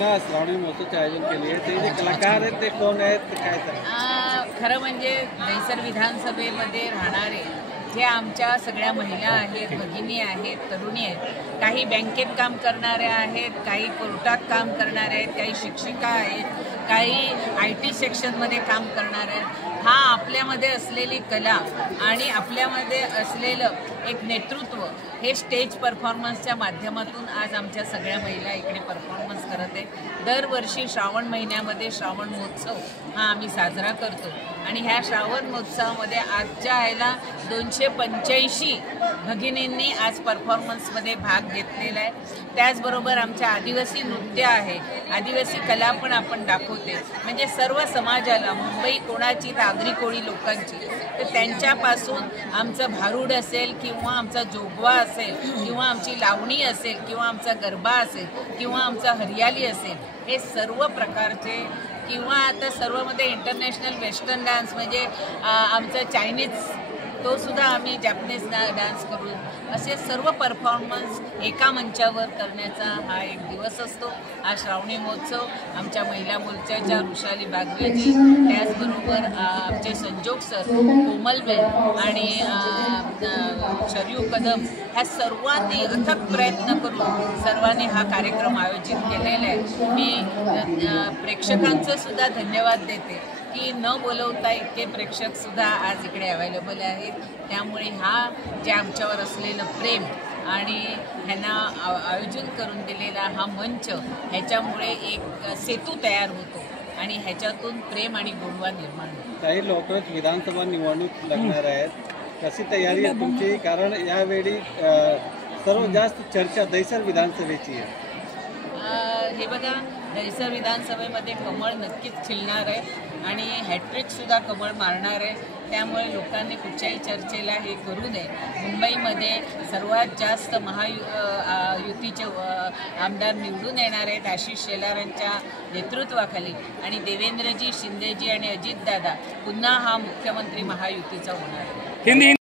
श्रावणी महोत्सवाचे आयोजन केले आहे ते जे कलाकार आहेत ते कोण आहेत ते काय सांगा? खरं म्हणजे दहिसर विधानसभेमध्ये राहणारे जे आमच्या सगळ्या महिला आहेत, भगिनी आहेत, तरुणी आहेत, काही बँकेत काम करणाऱ्या आहेत, काही कोर्टात काम करणाऱ्या आहेत, काही शिक्षिका आहेत, काही IT सेक्शनमध्ये काम करणारे आहेत. हा आपल्यामध्ये असलेली कला आणि आपल्यामध्ये असलेलं एक नेतृत्व हे स्टेज परफॉर्मन्सच्या माध्यमातून आज आमच्या सगळ्या महिला इकडे परफॉर्मन्स करत आहे. दरवर्षी श्रावण महिन्यामध्ये श्रावण महोत्सव हा आम्ही साजरा करतो आणि ह्या श्रावण महोत्सवामध्ये आजच्या ह्याला 285 भगिनींनी आज परफॉर्मन्समध्ये भाग घेतलेला आहे. त्याचबरोबर आमच्या आदिवासी नृत्य आहे, आदिवासी कला पण आपण दाखवते. म्हणजे सर्व समाजाला, मुंबई कोणाची तर आगरी कोळी लोकांची, तर त्यांच्यापासून आमचं भारूड असेल किंवा आमचा जोगवा असेल किंवा आमची लावणी असेल किंवा आमचा गरबा असेल किंवा आमचा हरियाली असेल, हे सर्व प्रकारचे किंवा आता सर्वमध्ये इंटरनॅशनल वेस्टर्न डान्स म्हणजे आमचा चायनीज तो सुद्धा आम्ही जॅपनीज डान्स करू, असे सर्व परफॉर्मन्स एका मंचावर करण्याचा हा एक दिवस असतो. हा श्रावणी महोत्सव आमच्या महिला मोर्चाच्या ऋषाली बागवेजी, त्याचबरोबर आमचे संजोग सर, कोमलबेन आणि शरयू कदम ह्या सर्वांनी अथक प्रयत्न करून सर्वांनी हा कार्यक्रम आयोजित केलेला आहे. मी प्रेक्षकांचं सुद्धा धन्यवाद देते की न बोलवता इतके प्रेक्षक सुद्धा आज इकडे अवेलेबल आहेत. त्यामुळे हा जे आमच्यावर असलेलं प्रेम आणि ह्यांना आयोजन करून दिलेला हा मंच, ह्याच्यामुळे एक सेतू तयार होतो आणि ह्याच्यातून प्रेम आणि गोडवा निर्माण होतो. काही लवकरच विधानसभा निवडणूक लागणार आहेत, कशी तयारी आहे तुमची? कारण यावेळी सर्वात जास्त चर्चा दहिसर विधानसभेची आहे. हे बघा, दहिसर विधानसभेमध्ये कमळ नक्कीच खिलणार आहे आणि हॅट्रिकसुद्धा कमळ मारणार आहे. त्यामुळे लोकांनी कुठच्याही चर्चेला हे करू नये. मुंबईमध्ये सर्वात जास्त महायुतीचे आमदार निवडून येणार आहेत आशिष शेलारांच्या नेतृत्वाखाली, आणि देवेंद्रजी, शिंदेजी आणि अजितदादा पुन्हा हा मुख्यमंत्री महायुतीचा होणार आहे.